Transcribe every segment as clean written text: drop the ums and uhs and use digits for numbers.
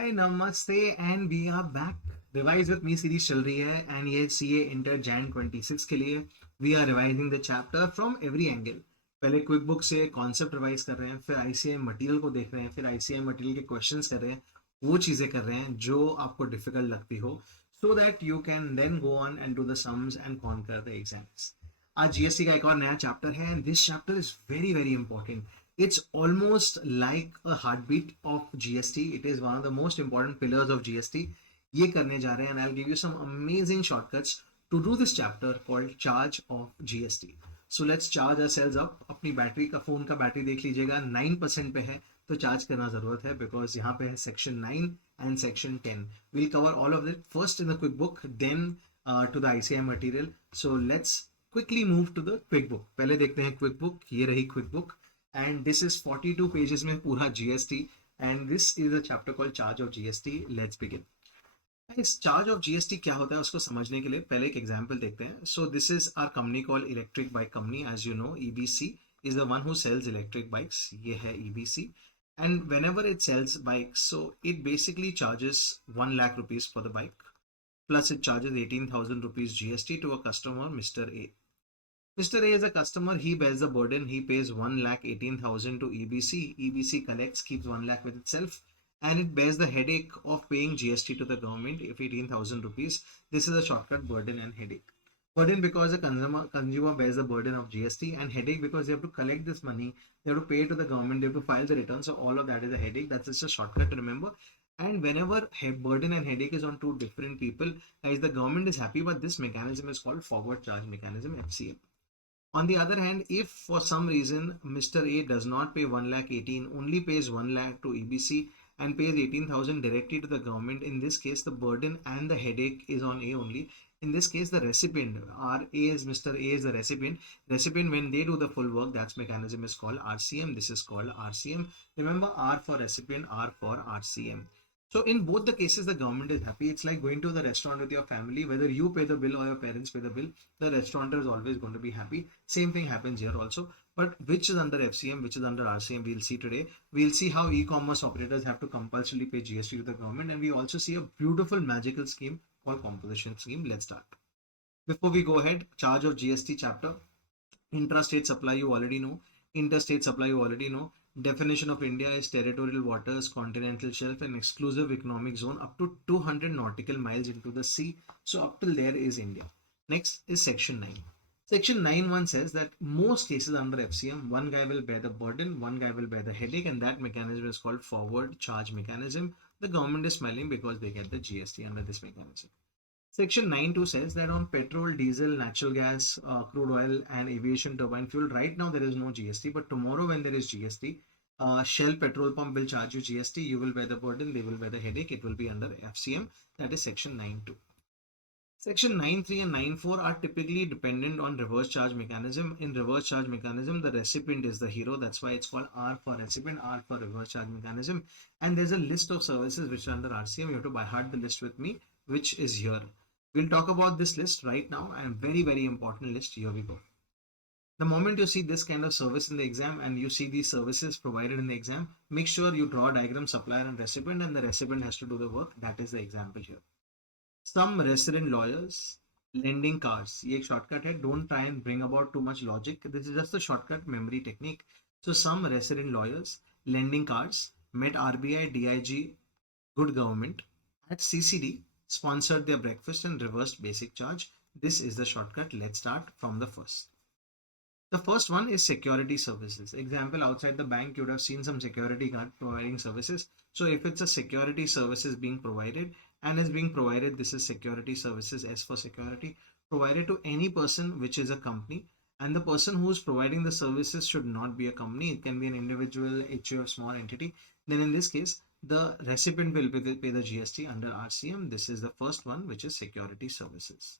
हाय नमस्ते and we are back. Revise with me series चल रही है एंड ये सीए इंटर जैन 26 के लिए we are revising the chapter from every angle. पहले क्विक बुक से कॉन्सेप्ट रिवाइज कर रहे हैं, फिर आईसीआई मटेरियल को देख रहे हैं, फिर आईसीआई मटेरियल के क्वेश्चंस कर रहे हैं। वो चीज़ें कर रहे हैं जो आपको डिफिकल्ट लगती हो, so that you can then go on and do the sums and conquer the exams. आज जीएसटी का एक और नया चैप्टर है and this chapter is very very important. It's almost like a heartbeat of GST. It is one of the most important pillars of GST. ये करने जा रहे हैं and I'll give you some amazing shortcuts to do this chapter called charge of GST. So let's charge ourselves up. अपनी battery का phone का battery देख लीजिएगा 9% पे है तो चार्ज करना जरूरत है बिकॉज यहाँ पे है section 9 and section 10. We'll cover all of it first in the quick book, then to the ICAI material. So let's quickly move to the quick book. पहले देखते हैं quick book. ये रही quick book. And this is 42 pages में पूरा GST and this is a chapter called charge of GST. Let's begin. इस charge of GST क्या होता है उसको समझने के लिए पहले एक एग्जांपल देखते हैं. So this is our company called electric bike company. As you know EBC is the one who sells electric bikes. ये है EBC and whenever it sells bikes, so it basically charges 1 lakh rupees for the bike, plus it charges 18,000 rupees GST to a customer, Mr. A. Mr. A is a customer, he bears the burden, he pays 1,18,000 to EBC. EBC collects, keeps 1 lakh with itself, and it bears the headache of paying GST to the government if 18,000 rupees. This is a shortcut: burden and headache. Burden because the consumer bears the burden of GST, and headache because they have to collect this money, they have to pay it to the government, they have to file the return. So all of that is a headache. That's just a shortcut to remember. And whenever burden and headache is on two different people, as the government is happy, but this mechanism is called forward charge mechanism, FCM. On the other hand, if for some reason Mr. A does not pay 1,18,000, only pays 1 lakh to EBC and pays 18,000 directly to the government, in this case the burden and the headache is on A only. In this case, the recipient, Mr. A is the recipient. Recipient, when they do the full work, that mechanism is called RCM. This is called RCM. Remember, R for recipient, R for RCM. So in both the cases, the government is happy. It's like going to the restaurant with your family. Whether you pay the bill or your parents pay the bill, the restaurateur is always going to be happy. Same thing happens here also. But which is under FCM, which is under RCM, we'll see today. We'll see how e-commerce operators have to compulsorily pay GST to the government. And we also see a beautiful magical scheme called composition scheme. Let's start. Before we go ahead, charge of GST chapter. Intrastate supply you already know. Interstate supply you already know. Definition of India is territorial waters, continental shelf, and exclusive economic zone up to 200 nautical miles into the sea. So up till there is India. Next is section 9. Section 9.1 says that most cases under FCM, one guy will bear the burden, one guy will bear the headache, and that mechanism is called forward charge mechanism. The government is smiling because they get the GST under this mechanism. Section 9.2 says that on petrol, diesel, natural gas, crude oil, and aviation turbine fuel, right now there is no GST, but tomorrow when there is GST, Shell petrol pump will charge you GST, you will bear the burden, they will bear the headache, it will be under FCM, that is section 9.2. Section 9.3 and 9.4 are typically dependent on reverse charge mechanism. In reverse charge mechanism, the recipient is the hero. That's why it's called R for recipient, R for reverse charge mechanism. And there's a list of services which are under RCM. You have to by heart the list with me, which is here. We'll talk about this list right now, and very, very important list. Here we go. The moment you see this kind of service in the exam and you see these services provided in the exam, make sure you draw a diagram, supplier and recipient, and the recipient has to do the work. That is the example here. Some resident lawyers, lending cars. ये एक shortcut है. Don't try and bring about too much logic. This is just a shortcut memory technique. So some resident lawyers, lending cars, met RBI, DIG, good government at CCD, sponsored their breakfast and reversed basic charge. This is the shortcut. Let's start from the first. The first one is security services. Example, outside the bank, you would have seen some security guard providing services. So if it's a security services being provided and is being provided, this is security services, S for security, provided to any person which is a company, and the person who is providing the services should not be a company. It can be an individual, HUF, small entity. Then in this case, the recipient will pay the GST under RCM. This is the first one, which is security services.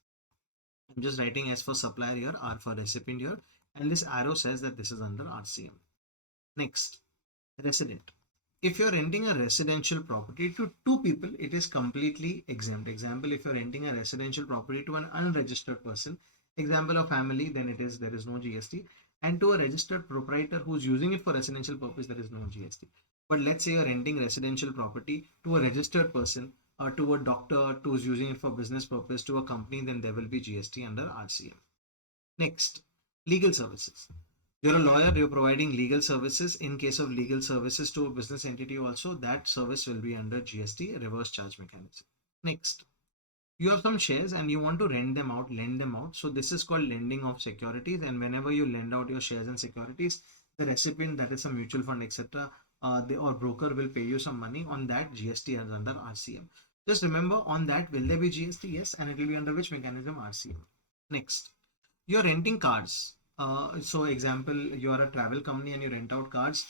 I'm just writing S for supplier here, R for recipient here, and this arrow says that this is under RCM. Next, resident. If you're renting a residential property to two people, it is completely exempt. Example, if you're renting a residential property to an unregistered person, example of family, then there is no GST. And to a registered proprietor who's using it for residential purpose, there is no GST. But let's say you're renting residential property to a registered person or to a doctor who's using it for business purpose to a company, then there will be GST under RCM. Next, legal services. You're a lawyer, you're providing legal services. In case of legal services to a business entity also, that service will be under GST reverse charge mechanism. Next, you have some shares and you want to rent them out, lend them out. So this is called lending of securities. And whenever you lend out your shares and securities, the recipient, that is a mutual fund, etc., or broker will pay you some money. On that, GST is under RCM. Just remember, on that, will there be GST? Yes, and it will be under which mechanism? RCM. Next, you're renting cars. So example, you are a travel company and you rent out cars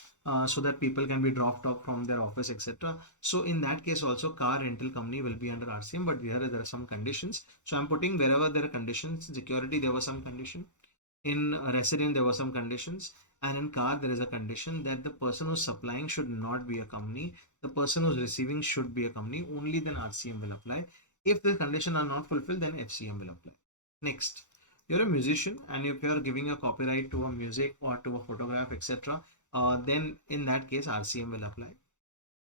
so that people can be dropped off from their office, etc. So in that case also, car rental company will be under RCM, but here there are some conditions. So I'm putting wherever there are conditions. Security, there was some condition. In resident, there were some conditions. And in car, there is a condition that the person who's supplying should not be a company. The person who's receiving should be a company. Only then RCM will apply. If the conditions are not fulfilled, then FCM will apply. Next, you're a musician and if you're giving a copyright to a music or to a photograph, etc., then in that case RCM will apply.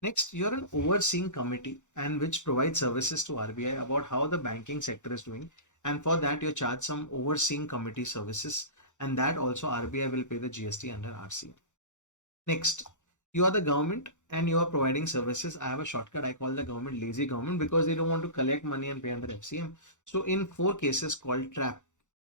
Next, you're an overseeing committee and which provides services to RBI about how the banking sector is doing, and for that you charge some overseeing committee services, and that also RBI will pay the GST under RCM. Next, you are the government and you are providing services. I have a shortcut, I call the government lazy government because they don't want to collect money and pay under FCM. So in 4 cases called trap,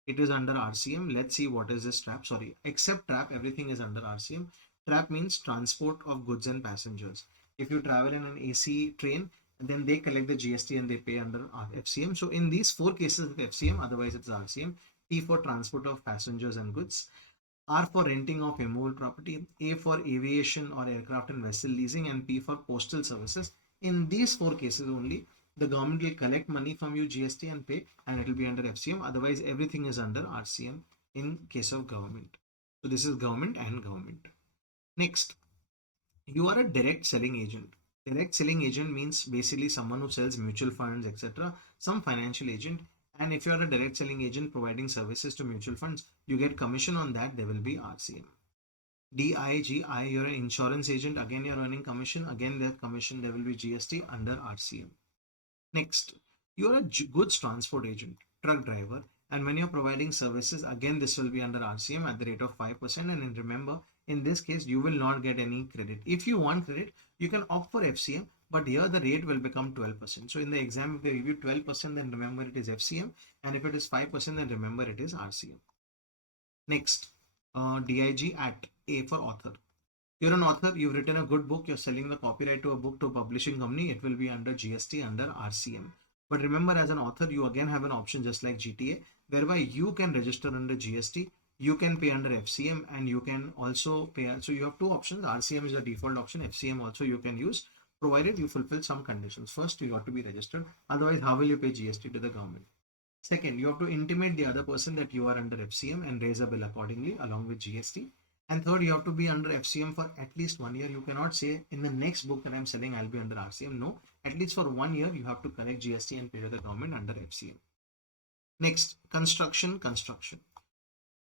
it is under RCM. Let's see what is this trap. Sorry, except trap, everything is under RCM. Trap means transport of goods and passengers. If you travel in an AC train, then they collect the GST and they pay under FCM. So in these 4 cases, it's FCM, otherwise it's RCM. T for transport of passengers and goods. R for renting of immovable property, A for aviation or aircraft and vessel leasing, and P for postal services. In these 4 cases only, the government will collect money from you GST and pay, and it will be under FCM. Otherwise, everything is under RCM in case of government. So this is government and government. Next, you are a direct selling agent. Direct selling agent means basically someone who sells mutual funds, etc. Some financial agent. And if you are a direct selling agent providing services to mutual funds, you get commission on that. There will be RCM. DIGI, you're an insurance agent. Again, you're earning commission. Again, that commission there will be GST under RCM. Next, you're a goods transport agent, truck driver, and when you're providing services, again, this will be under RCM at the rate of 5%. And remember, in this case, you will not get any credit. If you want credit, you can opt for FCM, but here the rate will become 12%. So in the exam, if they give you 12%, then remember it is FCM, and if it is 5%, then remember it is RCM. Next, DIG at A for author. You're an author, you've written a good book, you're selling the copyright to a book to a publishing company, it will be under GST under RCM. But remember, as an author, you again have an option just like GTA, whereby you can register under GST, you can pay under FCM, and you can also pay. So you have two options. RCM is the default option, FCM also you can use, provided you fulfill some conditions. First, you got to be registered. Otherwise, how will you pay GST to the government? Second, you have to intimate the other person that you are under FCM and raise a bill accordingly along with GST. And third, you have to be under FCM for at least 1 year. You cannot say in the next book that I'm selling, I'll be under RCM. No, at least for 1 year, you have to collect GST and pay to the government under FCM. Next, construction.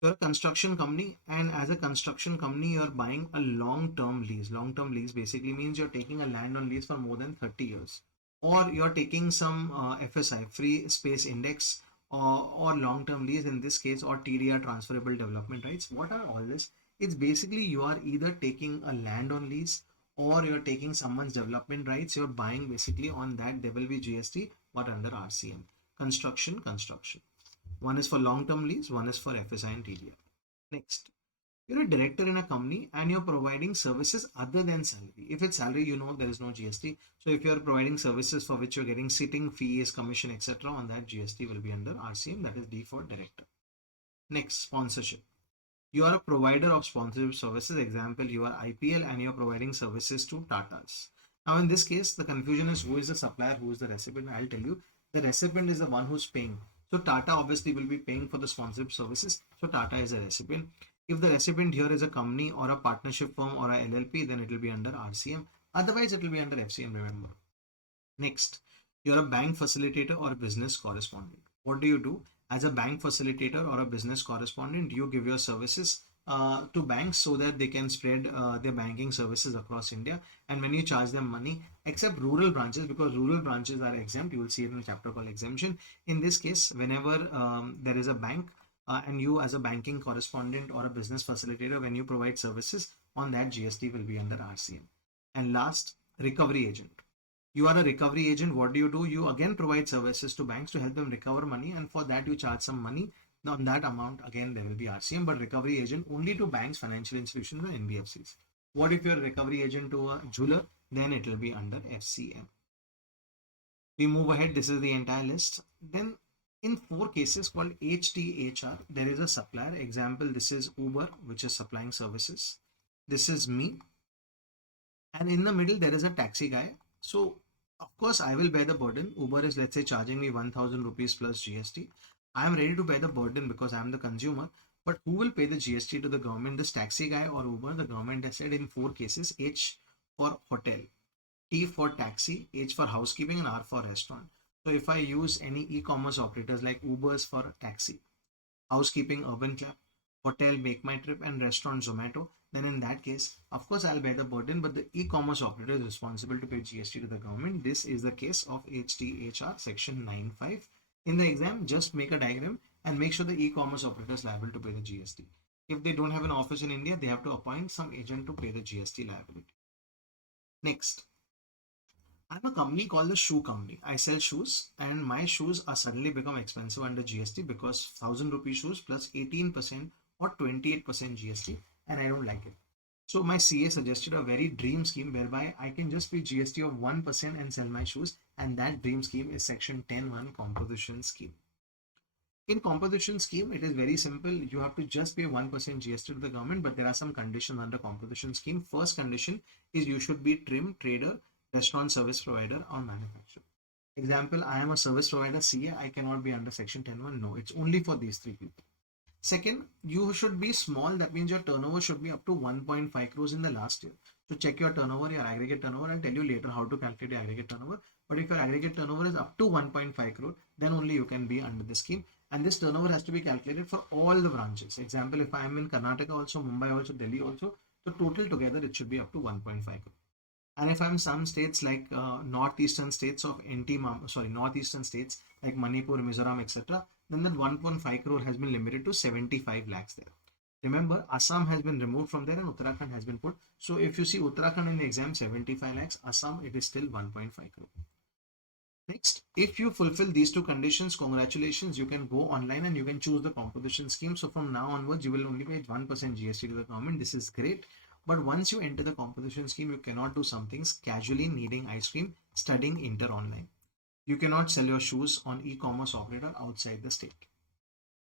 You're a construction company, and as a construction company, you're buying a long-term lease. Long-term lease basically means you're taking a land on lease for more than 30 years. Or you're taking some FSI, free space index, or long-term lease in this case, or TDR, transferable development rights. What are all this? It's basically you are either taking a land on lease or you're taking someone's development rights. You're buying basically on that. There will be GST, but under RCM. Construction. One is for long-term lease, one is for FSI and TDR. Next, you're a director in a company and you're providing services other than salary. If it's salary, you know there is no GST. So if you're providing services for which you're getting sitting fees, commission, etc., on that GST will be under RCM. That is D for director. Next, sponsorship. You are a provider of sponsorship services. Example, you are IPL and you're providing services to Tatas. Now in this case, the confusion is who is the supplier, who is the recipient. I'll tell you, the recipient is the one who's paying. So Tata obviously will be paying for the sponsorship services. So Tata is a recipient. If the recipient here is a company or a partnership firm or a LLP, then it will be under RCM. Otherwise, it will be under FCM, remember. Next, you're a bank facilitator or a business correspondent. What do you do? As a bank facilitator or a business correspondent, you give your services to banks so that they can spread their banking services across India. And when you charge them money, except rural branches, because rural branches are exempt, you will see it in a chapter called exemption. In this case, whenever there is a bank and you as a banking correspondent or a business facilitator, when you provide services on that, GST will be under RCM. And last, recovery agent. You are a recovery agent. What do? You again provide services to banks to help them recover money, and for that you charge some money. On that amount, again, there will be RCM, but recovery agent only to banks, financial institutions, and NBFCs. What if you're a recovery agent to a jeweler? Then it will be under FCM. We move ahead. This is the entire list. Then in 4 cases called HTHR, there is a supplier. Example, this is Uber, which is supplying services. This is me. And in the middle, there is a taxi guy. So of course, I will bear the burden. Uber is, let's say, charging me 1000 rupees plus GST. I am ready to bear the burden because I am the consumer. But who will pay the GST to the government? This taxi guy or Uber? The government has said in 4 cases: H for hotel, T for taxi, H for housekeeping, and R for restaurant. So if I use any e-commerce operators like Uber's for taxi, housekeeping Urban Club, hotel Make My Trip, and restaurant Zomato, then in that case, of course, I'll bear the burden, but the e-commerce operator is responsible to pay GST to the government. This is the case of HTHR section 9.5. In the exam, just make a diagram and make sure the e-commerce operator is liable to pay the GST. If they don't have an office in India, they have to appoint some agent to pay the GST liability. Next, I'm a company called the shoe company. I sell shoes and my shoes are suddenly become expensive under GST because 1000 rupee shoes plus 18% or 28% GST, and I don't like it. So my CA suggested a very dream scheme whereby I can just pay GST of 1% and sell my shoes, and that dream scheme is section 10.1 composition scheme. In composition scheme, it is very simple. You have to just pay 1% GST to the government, but there are some conditions under composition scheme. First condition is you should be trim, trader, restaurant service provider, or manufacturer. Example, I am a service provider, CA, I cannot be under section 10.1. No, it's only for these 3 people. Second, you should be small. That means your turnover should be up to 1.5 crores in the last year. So check your turnover, your aggregate turnover. I'll tell you later how to calculate your aggregate turnover. But if your aggregate turnover is up to 1.5 crore, then only you can be under the scheme. And this turnover has to be calculated for all the branches. Example, if I am in Karnataka also, Mumbai also, Delhi also, so total together it should be up to 1.5 crore. And if I'm some states like northeastern states northeastern states like Manipur, Mizoram, etc., then that 1.5 crore has been limited to 75 lakhs there. Remember, Assam has been removed from there and Uttarakhand has been put. So if you see Uttarakhand in the exam, 75 lakhs, Assam, it is still 1.5 crore. Next, if you fulfill these 2 conditions, congratulations, you can go online and you can choose the composition scheme. So from now onwards, you will only pay 1% GST to the government. This is great. But once you enter the composition scheme, you cannot do some things: casually needing ice cream, studying inter online. You cannot sell your shoes on e-commerce operator outside the state.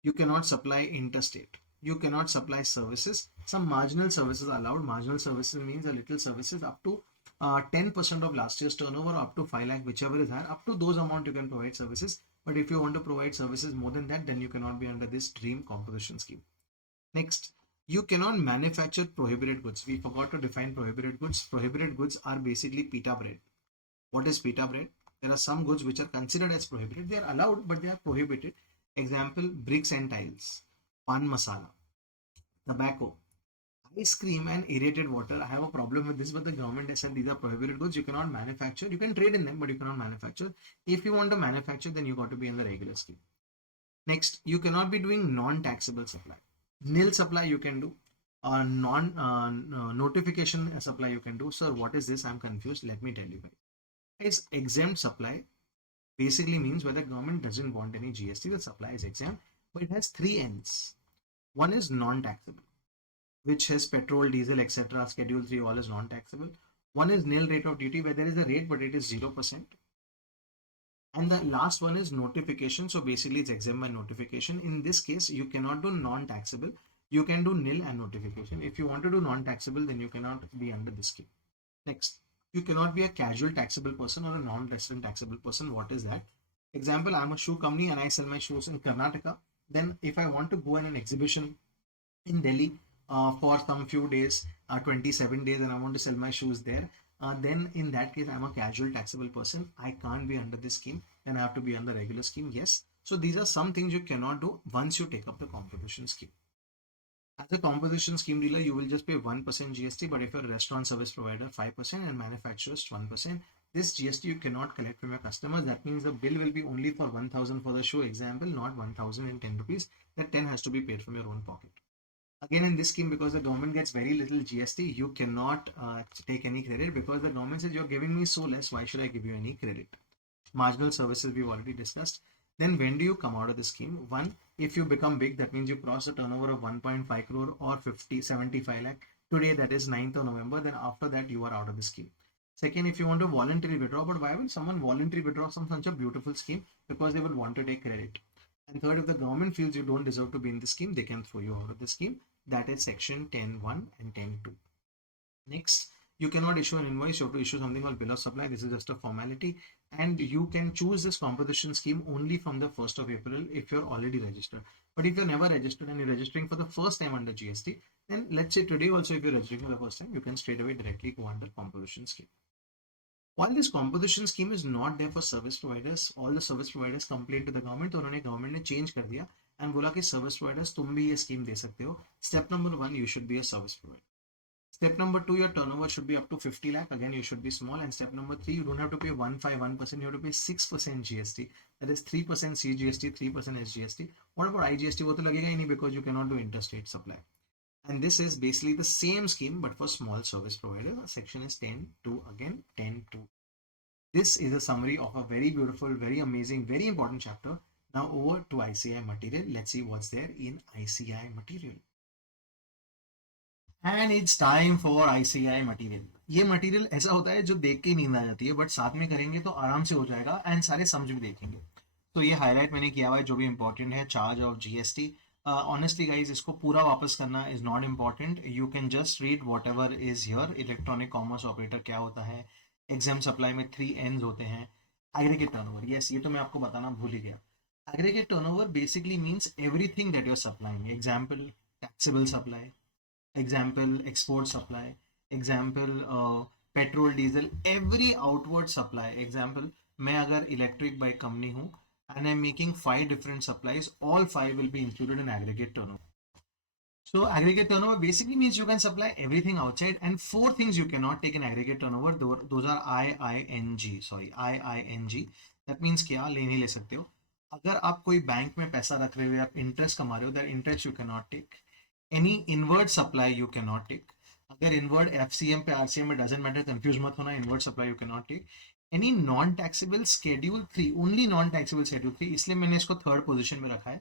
You cannot supply interstate. You cannot supply services. Some marginal services are allowed. Marginal services means a little services up to 10% of last year's turnover, or up to 5 lakh, whichever is higher. Up to those amount you can provide services. But if you want to provide services more than that, then you cannot be under this dream composition scheme. Next, you cannot manufacture prohibited goods. We forgot to define prohibited goods. Prohibited goods are basically pita bread. What is pita bread? There are some goods which are considered as prohibited. They are allowed, but they are prohibited. Example, bricks and tiles, pan masala, tobacco, ice cream, and aerated water. I have a problem with this, but the government has said these are prohibited goods. You cannot manufacture. You can trade in them, but you cannot manufacture. If you want to manufacture, then you got to be in the regular scheme. Next, you cannot be doing non-taxable supply. Nil supply you can do. Notification supply you can do. Sir, what is this? I'm confused. Let me tell you guys. Is exempt supply basically means where the government doesn't want any GST, the supply is exempt, but it has 3 N's. One is non-taxable, which has petrol, diesel, etc. Schedule 3 all is non-taxable. One is nil rate of duty, where there is a rate but it is 0%. And the last one is notification. So basically it's exempt by notification. In this case, you cannot do non-taxable. You can do nil and notification. If you want to do non-taxable, then you cannot be under this scheme. Next, you cannot be a casual taxable person or a non-resident taxable person. What is that? Example, I'm a shoe company and I sell my shoes in Karnataka. Then if I want to go in an exhibition in Delhi for some few days, 27 days, and I want to sell my shoes there, then in that case, I'm a casual taxable person. I can't be under this scheme, and I have to be under regular scheme. Yes. So these are some things you cannot do once you take up the composition scheme. As a composition scheme dealer, you will just pay 1% GST, but if you're a restaurant service provider, 5% and manufacturers 1%. This GST you cannot collect from your customers. That means the bill will be only for 1000 for the show example, not 1010 rupees. That 10 has to be paid from your own pocket. Again, in this scheme, because the government gets very little GST, you cannot take any credit because the government says you're giving me so less, why should I give you any credit? Marginal services we've already discussed. Then when do you come out of the scheme? One, if you become big, that means you cross a turnover of 1.5 crore or 75 lakh. Today, that is 9th of November. Then after that, you are out of the scheme. Second, if you want to voluntarily withdraw, but why will someone voluntarily withdraw from such a beautiful scheme? Because they will want to take credit. And third, if the government feels you don't deserve to be in the scheme, they can throw you out of the scheme. That is section 10.1 and 10.2. Next, you cannot issue an invoice. You have to issue something called bill of supply. This is just a formality, and you can choose this composition scheme only from the 1st of April if you're already registered. But if you're never registered and you're registering for the first time under GST, then let's say today also if you're registering for the first time, you can straight away directly go under composition scheme. While this composition scheme is not there for service providers, all the service providers complained to the government, तो उन्होंने government ने change कर दिया and बोला कि service providers तुम भी ये scheme दे सकते हो. Step number 1, you should be a service provider. Step number 2, your turnover should be up to 50 lakh. Again, you should be small. And step number 3, you don't have to pay 151%. You have to pay 6% GST. That is 3% CGST, 3% SGST. What about IGST? वो तो लगेगा ही नहीं because you cannot do interstate supply. And this is basically the same scheme but for small service providers. The section is 10.2 again, 10.2. This is a summary of a very beautiful, very amazing, very important chapter. Now over to ICAI material. Let's see what's there in ICAI material. And it's time for ICAI material. ये material ऐसा होता है जो देख के नींद आ जाती है, बट साथ में करेंगे तो आराम से हो जाएगा एंड सारे समझ भी देखेंगे. तो ये हाईलाइट मैंने किया हुआ है जो भी इंपॉर्टेंट है. Charge of GST, honestly guys इसको पूरा वापस करना is not important. You can just read what ever is here. Electronic commerce operator क्या होता है, एग्जाम सप्लाई में 3 N's होते हैं. एग्रीगेट टर्नओवर, यस ये तो मैं आपको बताना भूल ही गया. Aggregate turnover basically means everything that you are supplying. Example taxable supply, example export supply, example petrol diesel, every outward supply. Example, मैं अगर electric bike company हूँ and I'm making 5 different supplies, all 5 will be included in aggregate turnover. So aggregate turnover basically means you can supply everything outside, and 4 things you cannot take in aggregate turnover. Those are IING. That means क्या ले नहीं ले सकते हो. अगर आप कोई bank में पैसा रख रहे हो, आप इंटरेस्ट कमा रहे हो, that interest you cannot take. Any inward supply you cannot take. अगर inward FCM पे RCM में doesn't matter, confuse मत होना. inward supply you cannot take. Any non-taxable schedule 3, only non-taxable schedule 3, इसलिए मैंने इसको थर्ड पोजीशन में रखा है.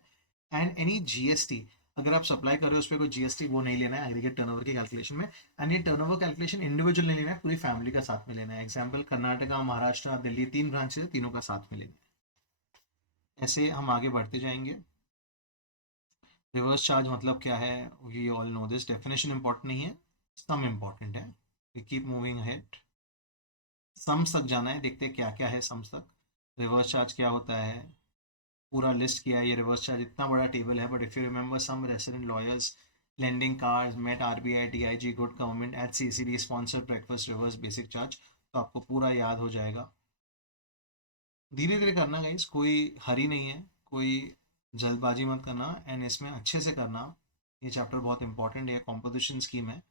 एंड एनी GST, अगर आप सप्लाई कर रहे हो उस पर कोई GST वो नहीं लेना है एग्रीगेट टर्नओवर के कैलकुलेशन में. एंड ये टर्नओवर कैलकुलेशन इंडिविजुअल नहीं लेना है, पूरी फैमिली का साथ में लेना है. एग्जाम्पल कर्नाटका, महाराष्ट्र, दिल्ली, 3 ब्रांचेस है, तीनों का साथ में लेना है. ऐसे हम आगे बढ़ते जाएंगे. रिवर्स चार्ज मतलब क्या है, we all know this. Definition important नहीं है, सम इंपॉर्टेंट है. We keep moving ahead. Sums तक जाना है, देखते हैं क्या क्या है सम्स तक. रिवर्स चार्ज क्या होता है, पूरा लिस्ट किया है. ये रिवर्स चार्ज इतना बड़ा टेबल है, but if you remember some resident lawyers, lending cars, met RBI, DIG, good government, at CCD, sponsored breakfast, reverse basic charge, तो आपको पूरा याद हो जाएगा. धीरे धीरे करना गाइस, कोई हरी नहीं है, कोई जल्दबाजी मत करना, एंड इसमें अच्छे से करना. ये चैप्टर बहुत इंपॉर्टेंट है. कॉम्पोजिशन स्कीम है.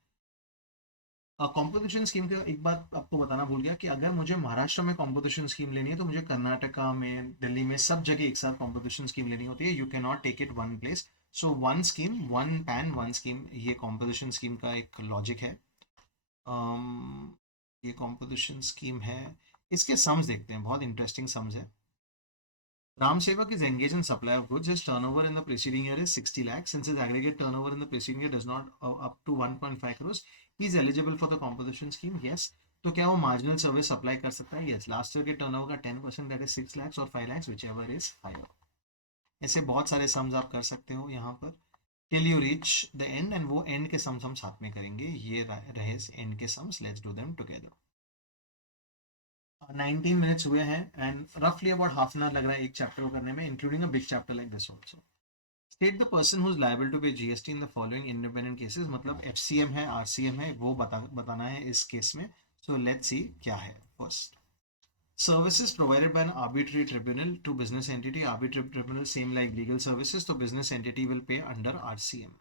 कॉम्पोजिशन स्कीम का एक बात आपको बताना भूल गया कि अगर मुझे महाराष्ट्र में कॉम्पोजिशन स्कीम लेनी है तो मुझे कर्नाटका में, दिल्ली में, सब जगह एक साथ कॉम्पोजिशन स्कीम लेनी होती है. You can not take it one place. So one scheme, one pan one scheme, ये कॉम्पोजिशन स्कीम का एक लॉजिक है. ये कॉम्पोजिशन स्कीम है. इसके सम्स देखते हैं, बहुत इंटरेस्टिंग सम्स है. Ram Sevak is engaged in supply of goods. His turnover in the preceding year is 60 lakhs. Since his aggregate turnover in the preceding year does not up to 1.5 crores, he is eligible for the composition scheme. Yes. तो क्या वो marginal service supply कर सकता है? Yes. Last year के turnover का 10% that is 6 lakhs or 5 lakhs, whichever is higher. ऐसे बहुत सारे sums आप कर सकते हो यहाँ पर till you reach the end, and वो end के sums हम साथ में करेंगे. ये रहे end के sums. Let's do them together. 19 minutes हुए हैं एंड रफली अबाउट हाफ एन आवर लग रहा है एक चैप्टर को करने में, including a big chapter like this also. State the person who is liable to pay GST in the following independent cases. मतलब FCM है, RCM है, वो बताना है इस केस में. सो लेट्स सी क्या है. First, services provided by an arbitrary tribunal to business entity. Arbitrary tribunal same like legal services, so business entity will pay under RCM.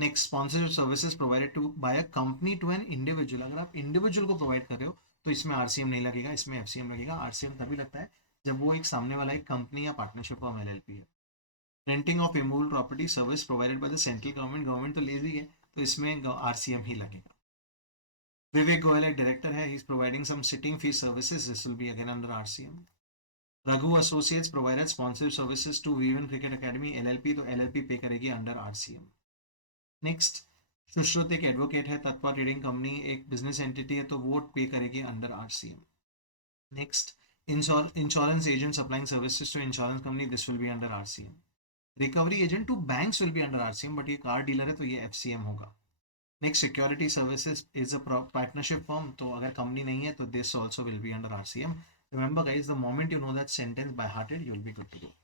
Next, sponsorship services provided to by a company to an individual. अगर आप individual को provide कर रहे हो तो इसमें RCM नहीं लगेगा, इसमें एफसीएम लगेगा। आरसीएम तभी लगता है जब वो एक सामने वाला एक कंपनी या पार्टनरशिप फॉर्म एलएलपी है। Renting of immovable property service provided by the central government, government तो लेजी है तो इसमें आरसीएम ही लगेगा। विवेक गोयल एक डायरेक्टर है, he is providing some sitting fee services, this will be again under RCM. Raghu associates provided sponsorship services to Vivan cricket academy, LLP, तो LLP पे करेगी अंडर आरसीएम। नेक्स्ट, सुश्रुत एक एडवोकेट है, तत्वा ट्रेडिंग कंपनी एक बिजनेस एंटिटी है, तो वो पे करेगी under RCM. Next, insurance agent supplying services to insurance company, this will be under RCM. Recovery agent to banks will be under RCM, but ये car dealer है तो ये एफसीएम होगा। Next, security services is a partnership firm, तो अगर company नहीं है तो this also will be under RCM. Remember guys, the moment you know that sentence by hearted you will be good to go.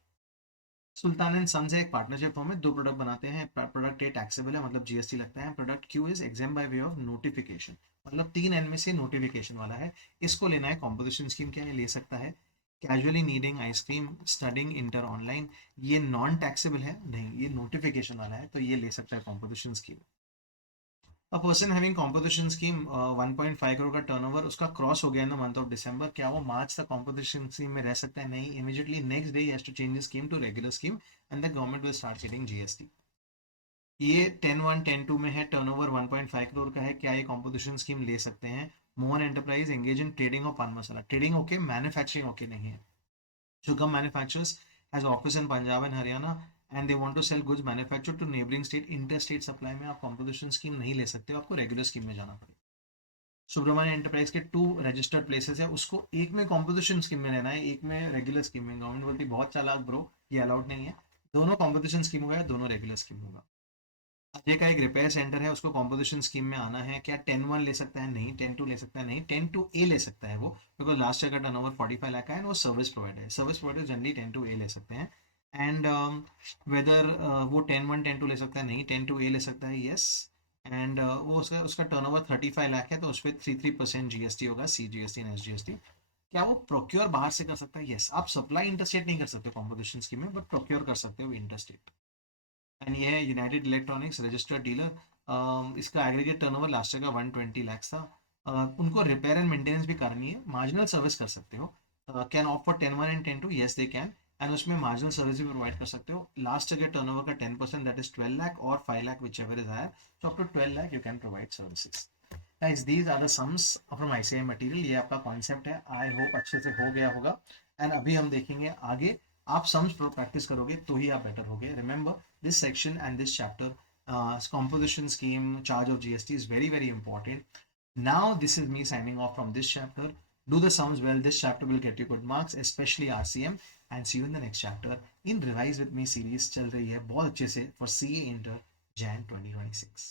Sultan and sons है एक partnership form में, दो product बनाते हैं। प्रोडक्ट ए टैक्सेबल है, मतलब जीएसटी लगता है। Product Q is exam by way of notification, मतलब 3 N में से नोटिफिकेशन वाला है। इसको लेना है। कॉम्पोजिशन स्कीम क्या है, ले सकता है casually needing ice cream studding inter online, ये नॉन टैक्सेबल है, नहीं ये नोटिफिकेशन वाला है तो ये ले सकता है composition scheme. A person having composition scheme 1.5 crore का टर्नओवर उसका क्रॉस हो गया in the month of December, क्या वो मार्च तक कॉम्पोजिशन स्कीम में रह सकता है? नहीं, इमीडिएटली नेक्स्ट डे ही has to change scheme to regular scheme and the government will start getting GST. ये 10-1 10-2 में है, टर्नओवर 1.5 करोड़ का है, क्या ये कॉम्पोजिशन स्कीम ले सकते हैं? Mohan enterprise engage in trading of पान मसाला, ट्रेडिंग ओके, मैन्युफैक्चरिंग ओके नहीं है। Sugar manufacturers has office in Punjab and Haryana and they want to sell goods manufactured to neighboring state, interstate supply में आप composition scheme नहीं ले सकते हो, आपको रेगुलर स्कीम में जाना पड़ेगा। सुब्रमण्य एंटरप्राइज के 2 रजिस्टर्ड प्लेसेस है, उसको एक में कॉम्पोजिशन स्कीम में लेना है, एक में रेगुलर स्कीम में। गवर्नमेंट बोलती बहुत चालाक ब्रो, ये अलाउड नहीं है, दोनों कॉम्पोजिशन स्कीम होगा, दोनों रेगुलर स्कीम होगा। अजय का एक रिपेयर सेंटर है, उसको कॉम्पोजिशन स्कीम में आना है, क्या 10-1 ले सकता है? नहीं। 10-2 ले सकता है? नहीं। 10-2 ए ले सकता है वो, बिकॉज लास्ट ईयर का टर्नओवर 45 लाख का है, वो सर्विस प्रोवाइडर है। सर्विस प्रोवाइडर जनरली 10-2 ए ले सकते हैं। एंड वेदर वो 10-1 10-2 ले सकता है? नहीं। 10-2 ए ले सकता है, यस। एंड वो उसका उसका टर्नओवर 35 लाख है, तो उस पर 3% जीएसटी होगा, C GST and S GST. क्या वो प्रोक्योर बाहर से कर सकता है? यस। आप सप्लाई इंटरस्टेट नहीं कर सकते कॉम्पोजिशन स्कीम में, बट प्रोक्योर कर सकते हो इंटरस्टेट। एंड ये है यूनाइटेड इलेक्ट्रॉनिक्स रजिस्टर्ड डीलर, इसका एग्रीगेट टर्नओवर लास्ट ईयर का 120 लाख था। उनको रिपेयर एंड मेंटेनेंस भी करनी है, मार्जिनल सर्विस कर सकते हो। Can offer 10-1 and 10-2, yes they can, and उसमें मार्जिनल सर्विस भी प्रोवाइड कर सकते हो। लास्ट ईयर के टर्नओवर का 10% दैट इज 12 लाख और 5 lakh whichever is higher, so up to 12 lakh you can provide services. Guys these are the sums from ICI material, ये आपका कॉन्सेप्ट है, आई होप अच्छे से हो गया होगा। एंड अभी हम देखेंगे आगे, आप सम्स प्रैक्टिस करोगे तो ही आप बेटर होगे। Remember this section and this chapter, composition scheme, charge of GST is very very important. Now this is me signing off from this chapter. Do the sums well, this chapter will get you good marks, especially RCM, and see you in the next chapter in Revise with Me series चल रही है बहुत अच्छे से for CA Inter Jan 2026.